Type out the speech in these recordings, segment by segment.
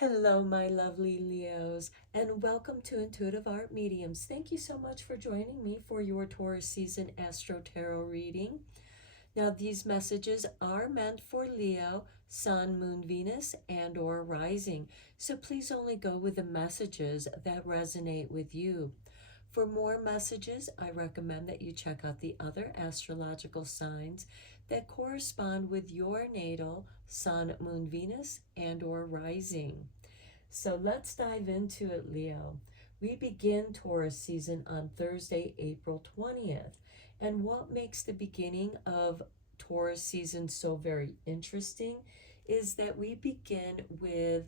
Hello, my lovely Leos, and welcome to Intuitive Art Mediums. Thank you so much for joining me for your Taurus season Astro Tarot reading. Now, these messages are meant for Leo, Sun, Moon, Venus, and or Rising. So please only go with the messages that resonate with you. For more messages, I recommend that you check out the other astrological signs that correspond with your natal Sun, Moon, Venus, and or Rising. So let's dive into it, Leo. We begin Taurus season on Thursday, April 20th. And what makes the beginning of Taurus season so very interesting is that we begin with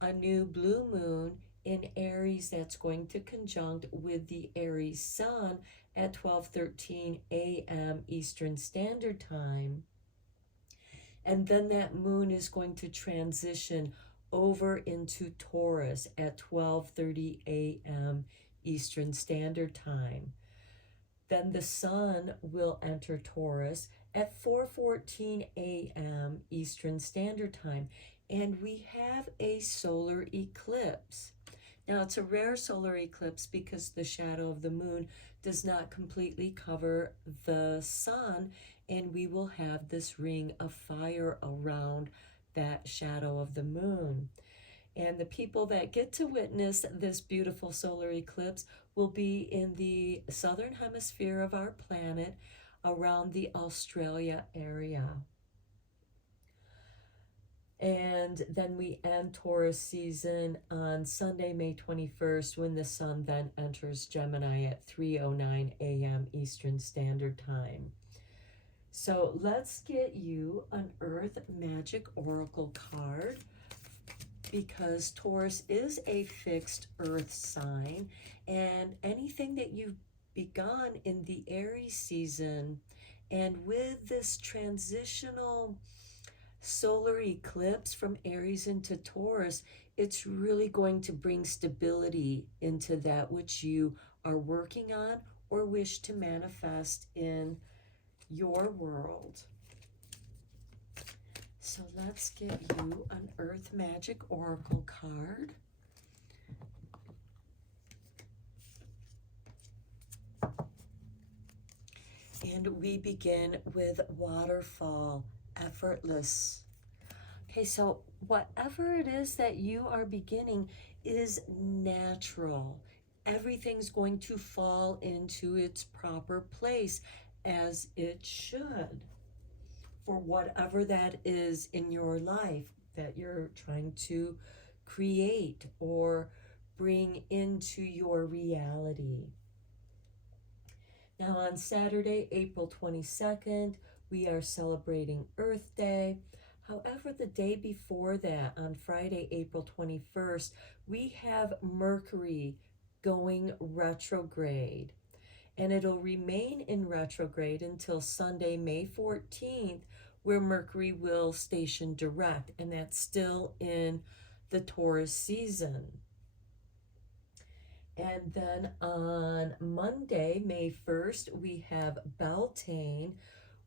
a new blue moon in Aries that's going to conjunct with the Aries sun at 12:13 a.m. Eastern Standard Time. And then that moon is going to transition over into Taurus at 12:30 a.m. Eastern Standard Time. Then the sun will enter Taurus at 4:14 a.m. Eastern Standard Time, and we have a solar eclipse. Now, it's a rare solar eclipse because the shadow of the moon does not completely cover the sun, and we will have this ring of fire around that shadow of the moon. And the people that get to witness this beautiful solar eclipse will be in the southern hemisphere of our planet around the Australia area. And then we end Taurus season on Sunday, May 21st, when the sun then enters Gemini at 3:09 a.m. Eastern Standard Time. So let's get you an Earth Magic Oracle card, because Taurus is a fixed Earth sign, and anything that you've begun in the Aries season, and with this transitional solar eclipse from Aries into Taurus, it's really going to bring stability into that which you are working on or wish to manifest in your world. So let's get you an Earth Magic Oracle card. And we begin with Waterfall, Effortless. Okay, so whatever it is that you are beginning is natural. Everything's going to fall into its proper place as it should for whatever that is in your life that you're trying to create or bring into your reality. Now on Saturday, April 22nd, we are celebrating Earth Day. However, the day before that, on Friday, April 21st, we have Mercury going retrograde. And it'll remain in retrograde until Sunday, May 14th, where Mercury will station direct, and that's still in the Taurus season. And then on Monday, May 1st, we have Beltane,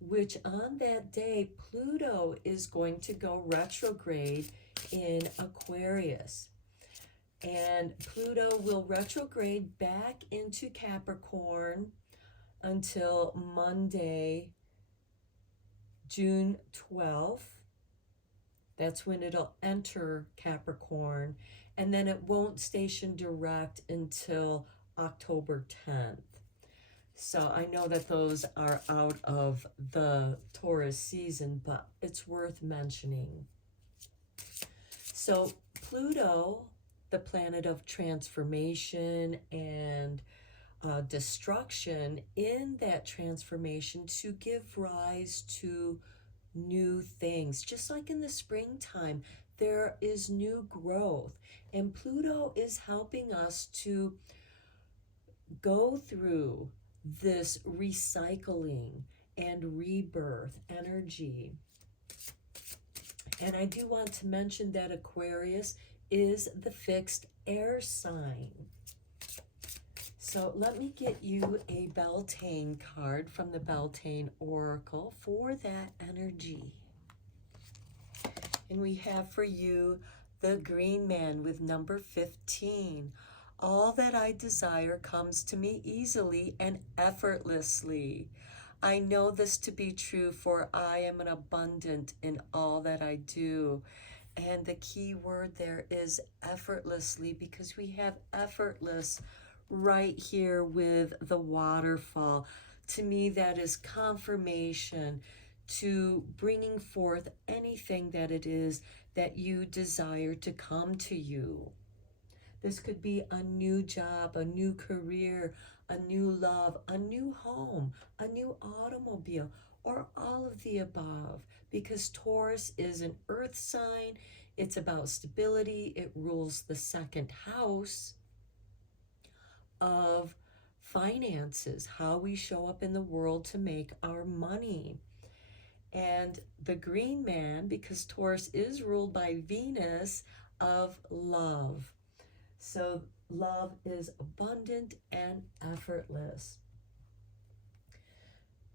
which on that day, Pluto is going to go retrograde in Aquarius. And Pluto will retrograde back into Capricorn until Monday, June 12th. That's when it'll enter Capricorn. And then it won't station direct until October 10th. So I know that those are out of the Taurus season, but it's worth mentioning. So Pluto, the planet of transformation and destruction, in that transformation to give rise to new things. Just like in the springtime, there is new growth, and Pluto is helping us to go through this recycling and rebirth energy. And I do want to mention that Aquarius is the fixed air sign. So let me get you a Beltane card from the Beltane Oracle for that energy. And we have for you The Green Man with number 15. All that I desire comes to me easily and effortlessly. I know this to be true, for I am an abundant in all that I do. And the key word there is effortlessly, because we have effortless right here with the waterfall. To me, that is confirmation to bringing forth anything that it is that you desire to come to you. This could be a new job, a new career, a new love, a new home, a new automobile, or all of the above. Because Taurus is an earth sign, it's about stability, it rules the second house of finances, how we show up in the world to make our money. And the Green Man, because Taurus is ruled by Venus, of love. So love is abundant and effortless.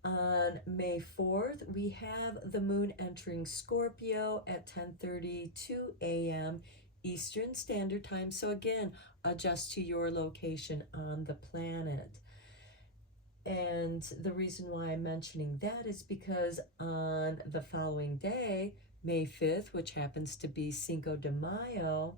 On May 4th, we have the moon entering Scorpio at 10:32 a.m. Eastern Standard Time. So again, adjust to your location on the planet. And the reason why I'm mentioning that is because on the following day, May 5th, which happens to be Cinco de Mayo,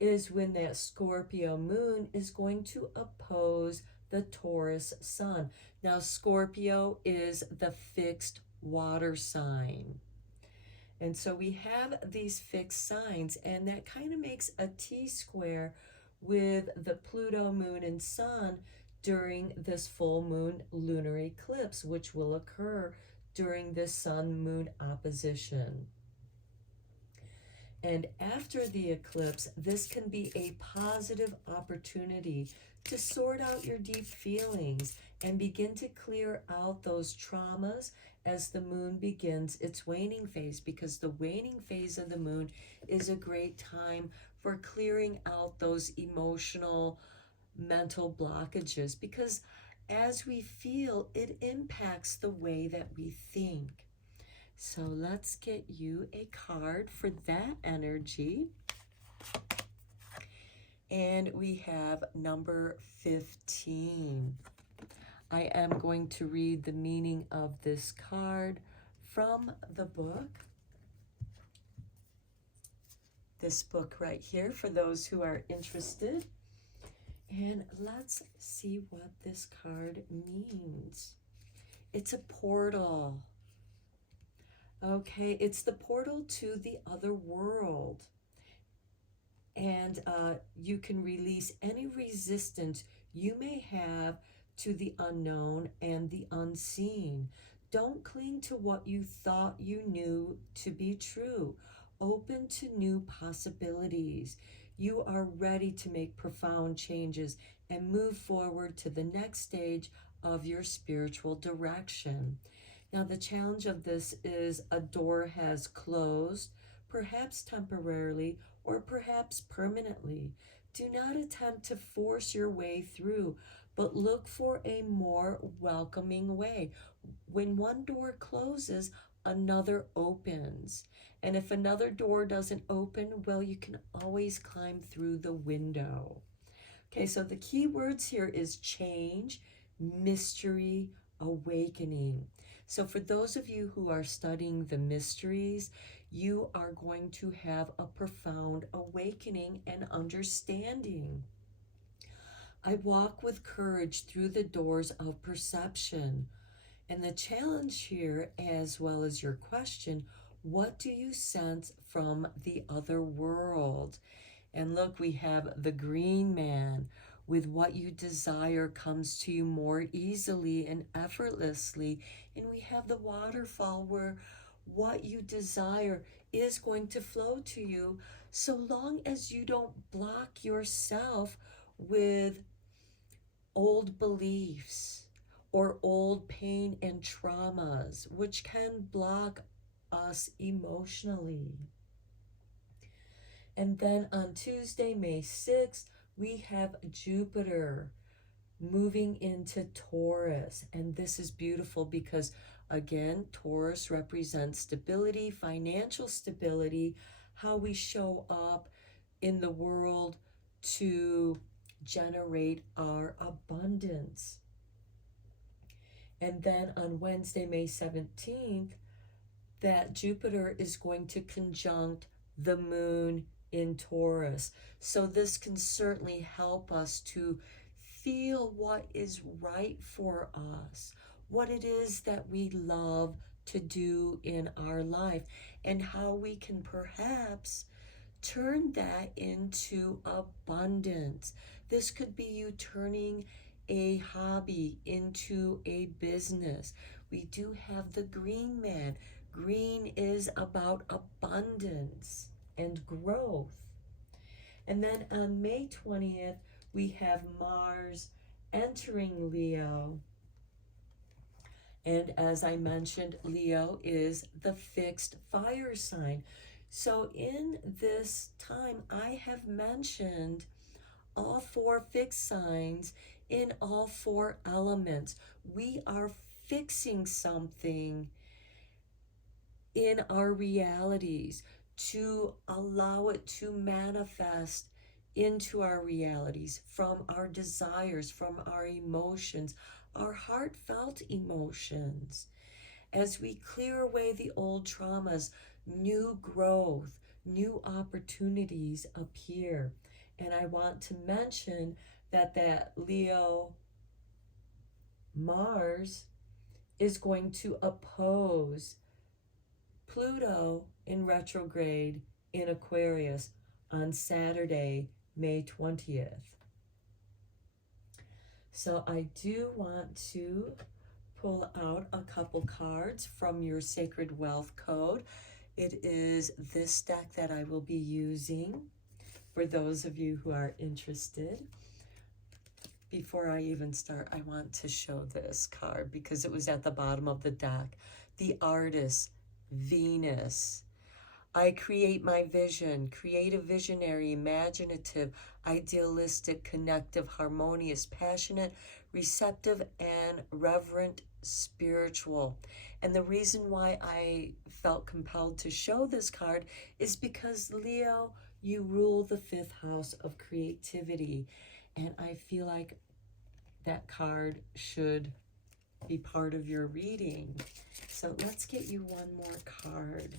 is when that Scorpio moon is going to oppose the Taurus sun. Now, Scorpio is the fixed water sign. And so we have these fixed signs, and that kind of makes a T-square with the Pluto, moon, and sun during this full moon lunar eclipse, which will occur during this sun-moon opposition. And after the eclipse, this can be a positive opportunity to sort out your deep feelings and begin to clear out those traumas as the moon begins its waning phase, because the waning phase of the moon is a great time for clearing out those emotional, mental blockages, because as we feel, it impacts the way that we think. So let's get you a card for that energy. And we have number 15. I am going to read the meaning of this card from the book. This book right here for those who are interested. And let's see what this card means. It's a portal. Okay, it's the portal to the other world. And you can release any resistance you may have to the unknown and the unseen. Don't cling to what you thought you knew to be true. Open to new possibilities. You are ready to make profound changes and move forward to the next stage of your spiritual direction. Now, the challenge of this is a door has closed, perhaps temporarily or perhaps permanently. Do not attempt to force your way through, but look for a more welcoming way. When one door closes, another opens. And if another door doesn't open, well, you can always climb through the window. Okay, so the key words here is change, mystery, awakening. So for those of you who are studying the mysteries, you are going to have a profound awakening and understanding. I walk with courage through the doors of perception. And the challenge here, as well as your question, what do you sense from the other world? And look, we have the Green Man. With what you desire comes to you more easily and effortlessly. And we have the waterfall, where what you desire is going to flow to you, so long as you don't block yourself with old beliefs or old pain and traumas, which can block us emotionally. And then on Tuesday, May 6th, we have Jupiter moving into Taurus. And this is beautiful because, again, Taurus represents stability, financial stability, how we show up in the world to generate our abundance. And then on Wednesday, May 17th, that Jupiter is going to conjunct the moon in Taurus. So this can certainly help us to feel what is right for us, what it is that we love to do in our life, and how we can perhaps turn that into abundance. This could be you turning a hobby into a business. We do have the green man. Green is about abundance and growth. And then on May 20th, we have Mars entering Leo. And as I mentioned, Leo is the fixed fire sign. So in this time, I have mentioned all 4 fixed signs in all 4 elements. We are fixing something in our realities to allow it to manifest into our realities from our desires, from our emotions, our heartfelt emotions. As we clear away the old traumas, new growth, new opportunities appear. And I want to mention that Leo Mars is going to oppose Pluto in retrograde in Aquarius on Saturday, May 20th. So I do want to pull out a couple cards from your Sacred Wealth Code. It is this deck that I will be using for those of you who are interested. Before I even start, I want to show this card because it was at the bottom of the deck. The Artist, Venus. I create my vision, creative, visionary, imaginative, idealistic, connective, harmonious, passionate, receptive, and reverent, spiritual. And the reason why I felt compelled to show this card is because, Leo, you rule the 5th house of creativity. And I feel like that card should be part of your reading. So let's get you one more card.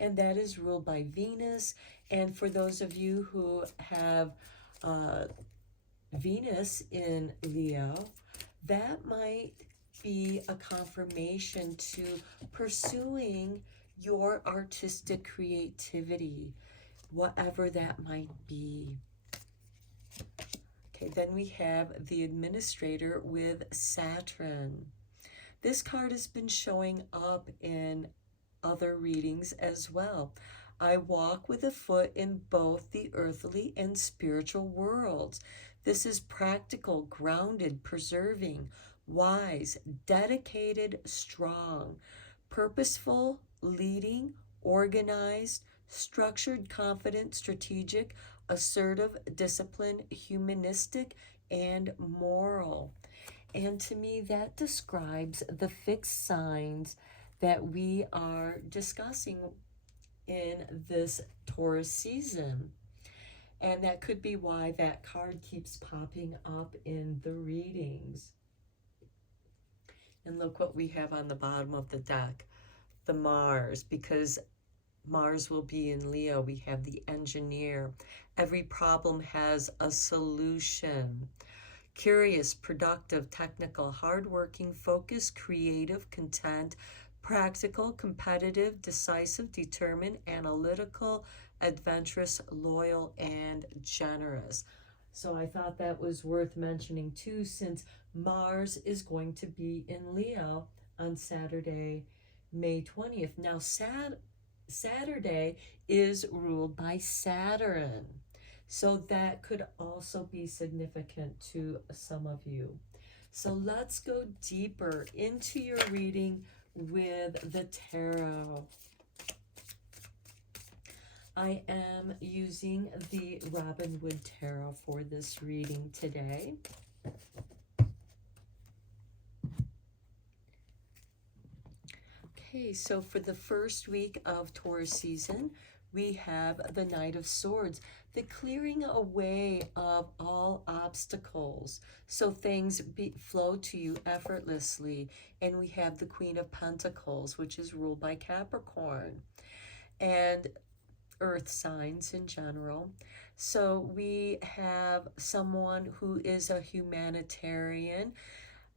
And that is ruled by Venus. And for those of you who have Venus in Leo, that might be a confirmation to pursuing your artistic creativity, whatever that might be. Okay, then we have the Administrator with Saturn. This card has been showing up in other readings as well. I walk with a foot in both the earthly and spiritual worlds. This is practical, grounded, preserving, wise, dedicated, strong, purposeful, leading, organized, structured, confident, strategic, assertive, disciplined, humanistic, and moral. And to me, that describes the fixed signs that we are discussing in this Taurus season. And that could be why that card keeps popping up in the readings. And look what we have on the bottom of the deck, the Mars, because Mars will be in Leo. We have the Engineer. Every problem has a solution. Curious, productive, technical, hardworking, focused, creative, content, practical, competitive, decisive, determined, analytical, adventurous, loyal, and generous. So I thought that was worth mentioning too, since Mars is going to be in Leo on Saturday, May 20th. Now, Saturday is ruled by Saturn. So that could also be significant to some of you. So let's go deeper into your reading with the tarot. I am using the Robin Wood Tarot for this reading today. Okay, so for the first week of Taurus season, we have the Knight of Swords, the clearing away of all obstacles, so flow to you effortlessly. And we have the Queen of Pentacles, which is ruled by Capricorn, and earth signs in general. So we have someone who is a humanitarian,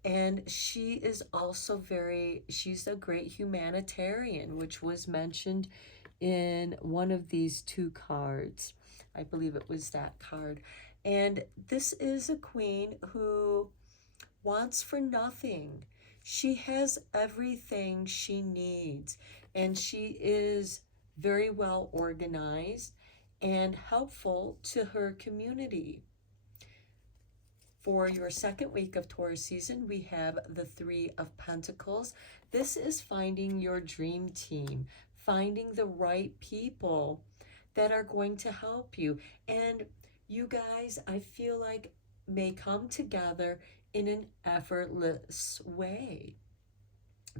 and she is also she's a great humanitarian, which was mentioned in one of these two cards. I believe it was that card. And this is a queen who wants for nothing. She has everything she needs, and she is very well organized and helpful to her community. For your second week of Taurus season, we have the Three of Pentacles. This is finding your dream team, finding the right people that are going to help you. And you guys, I feel like, may come together in an effortless way,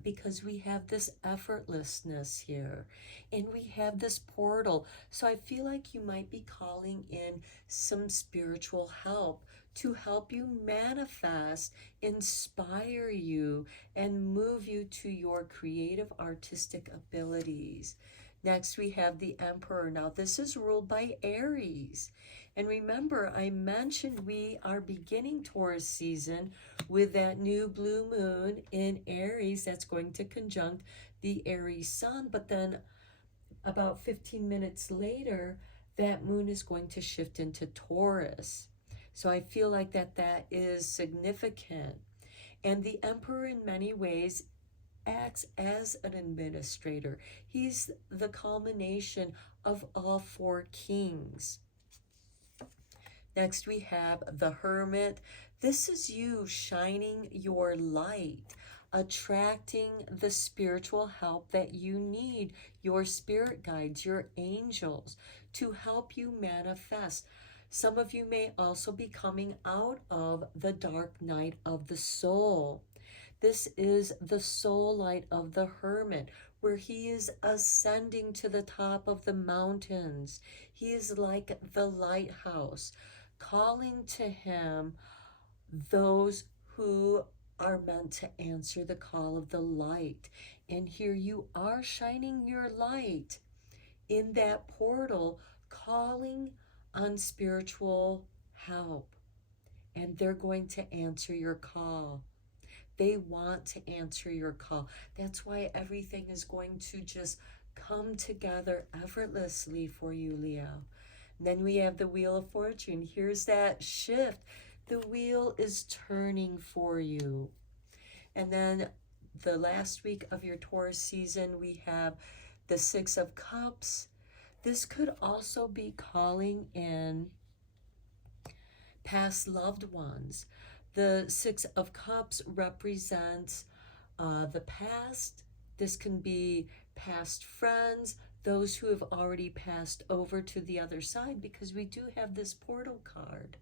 because we have this effortlessness here and we have this portal. So I feel like you might be calling in some spiritual help to help you manifest, inspire you, and move you to your creative artistic abilities. Next, we have the Emperor. Now, this is ruled by Aries. And remember, I mentioned we are beginning Taurus season with that new blue moon in Aries that's going to conjunct the Aries sun. But then about 15 minutes later, that moon is going to shift into Taurus. So I feel like that is significant. And the Emperor, in many ways, acts as an administrator. He's the culmination of all four kings. Next, we have the Hermit. This is you shining your light, attracting the spiritual help that you need, your spirit guides, your angels, to help you manifest. Some of you may also be coming out of the dark night of the soul. This is the soul light of the Hermit, where he is ascending to the top of the mountains. He is like the lighthouse, calling to him those who are meant to answer the call of the light. And here you are shining your light in that portal, calling on spiritual help. And they're going to answer your call. They want to answer your call. That's why everything is going to just come together effortlessly for you, Leo. And then we have the Wheel of Fortune. Here's that shift. The wheel is turning for you. And then the last week of your Taurus season, we have the Six of Cups. This could also be calling in past loved ones. The Six of Cups represents the past. This can be past friends, those who have already passed over to the other side, because we do have this portal card.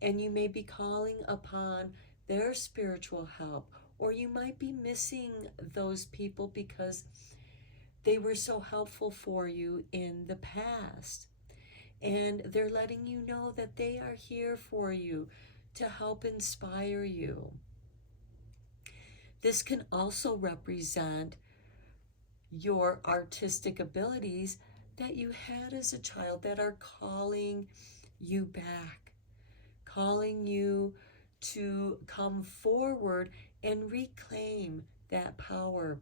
And you may be calling upon their spiritual help, or you might be missing those people because they were so helpful for you in the past. And they're letting you know that they are here for you to help inspire you. This can also represent your artistic abilities that you had as a child that are calling you back, calling you to come forward and reclaim that power.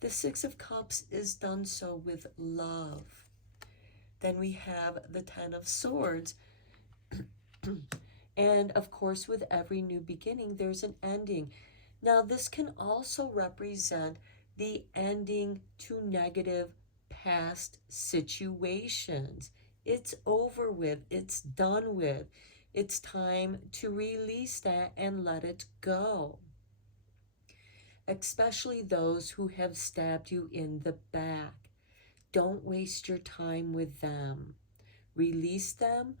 The Six of Cups is done so with love. Then we have the Ten of Swords. And of course, with every new beginning, there's an ending. Now, this can also represent the ending to negative past situations. It's over with. It's done with. It's time to release that and let it go. Especially those who have stabbed you in the back. Don't waste your time with them. Release them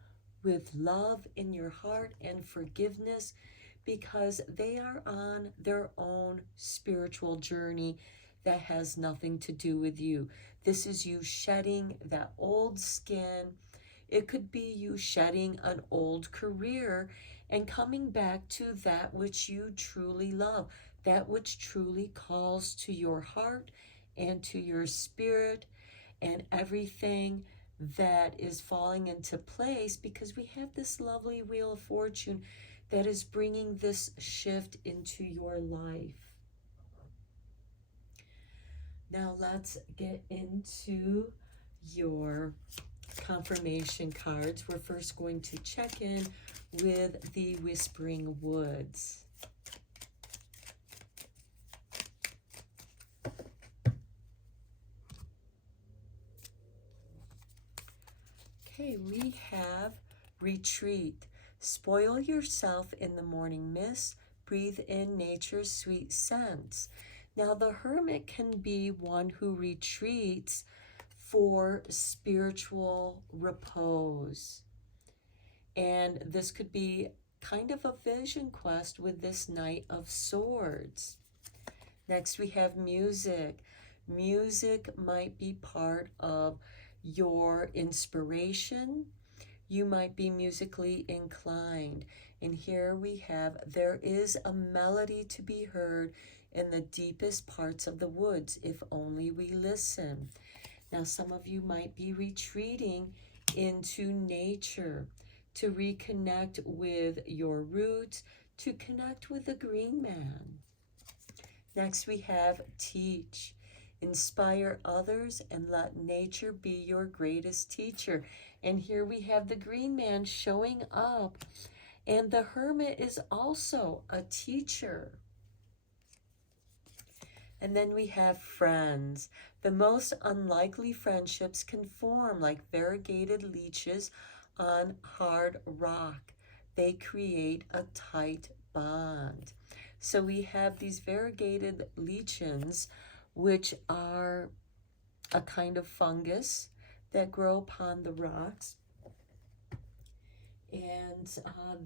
with love in your heart and forgiveness, because they are on their own spiritual journey that has nothing to do with you. This is you shedding that old skin. It could be you shedding an old career and coming back to that which you truly love, that which truly calls to your heart and to your spirit, and everything that is falling into place, because we have this lovely wheel of fortune that is bringing this shift into your life. Now let's get into your confirmation cards. We're first going to check in with the Whispering Woods. Okay, we have retreat. Spoil yourself in the morning mist. Breathe in nature's sweet scents. Now, the hermit can be one who retreats for spiritual repose. And this could be kind of a vision quest with this Knight of Swords. Next, we have music. Music might be part of your inspiration. You might be musically inclined. And here we have, there is a melody to be heard in the deepest parts of the woods, if only we listen. Now, some of you might be retreating into nature to reconnect with your roots, to connect with the green man. Next, we have teach. Inspire others and let nature be your greatest teacher. And here we have the green man showing up. And the hermit is also a teacher. And then we have friends. The most unlikely friendships can form like variegated leeches on hard rock. They create a tight bond. So we have these variegated lichens, which are a kind of fungus that grow upon the rocks. And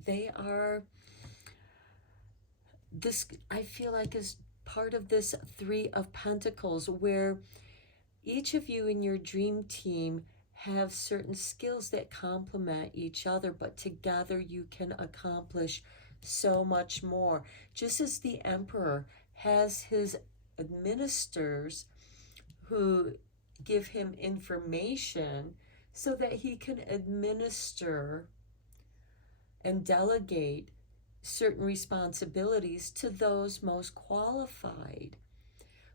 they are, this I feel like is part of this Three of Pentacles, where each of you in your dream team have certain skills that complement each other, but together you can accomplish so much more. Just as the Emperor has his administrators who give him information so that he can administer and delegate certain responsibilities to those most qualified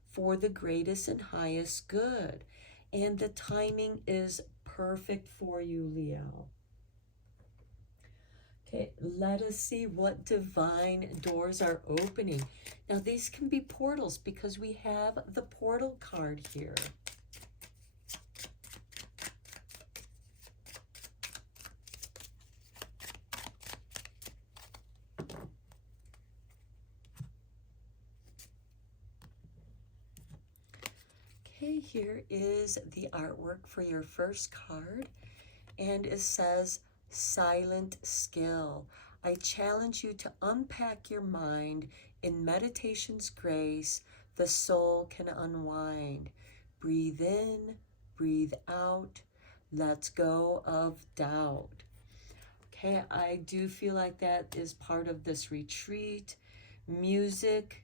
for the greatest and highest good. And the timing is perfect for you, Leo. Okay, let us see what divine doors are opening. Now, these can be portals because we have the portal card here. Okay, here is the artwork for your first card, and it says, Silent Skill. I challenge you to unpack your mind. In meditation's grace, the soul can unwind. Breathe in, breathe out, let's go of doubt. Okay, I do feel like that is part of this retreat. Music,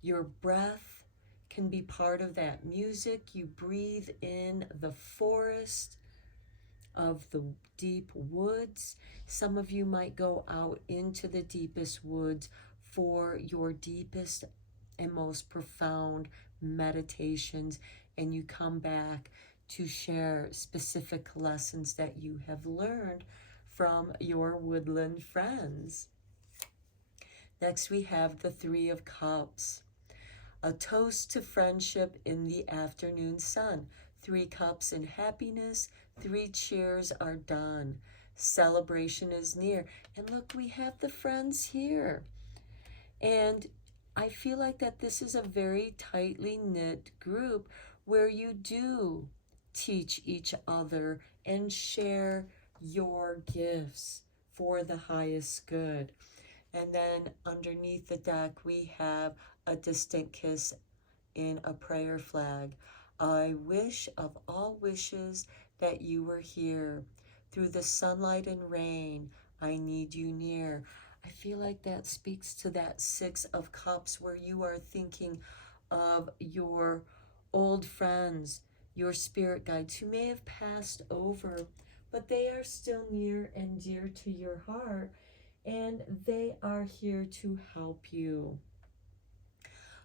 your breath can be part of that music. You breathe in the forest of the deep woods. Some of you might go out into the deepest woods for your deepest and most profound meditations, and you come back to share specific lessons that you have learned from your woodland friends. Next, we have the Three of Cups. A toast to friendship in the afternoon sun. 3 cups in happiness, 3 cheers are done. Celebration is near. And look, we have the friends here. And I feel like that this is a very tightly knit group where you do teach each other and share your gifts for the highest good. And then underneath the deck, we have a distant kiss in a prayer flag. I wish of all wishes that you were here. Through the sunlight and rain, I need you near. I feel like that speaks to that Six of Cups where you are thinking of your old friends, your spirit guides who may have passed over, but they are still near and dear to your heart, and they are here to help you.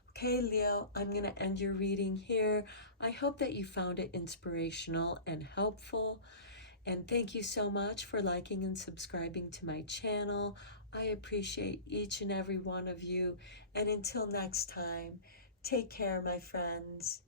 Okay, Leo, I'm going to end your reading here. I hope that you found it inspirational and helpful. And thank you so much for liking and subscribing to my channel. I appreciate each and every one of you. And until next time, take care, my friends.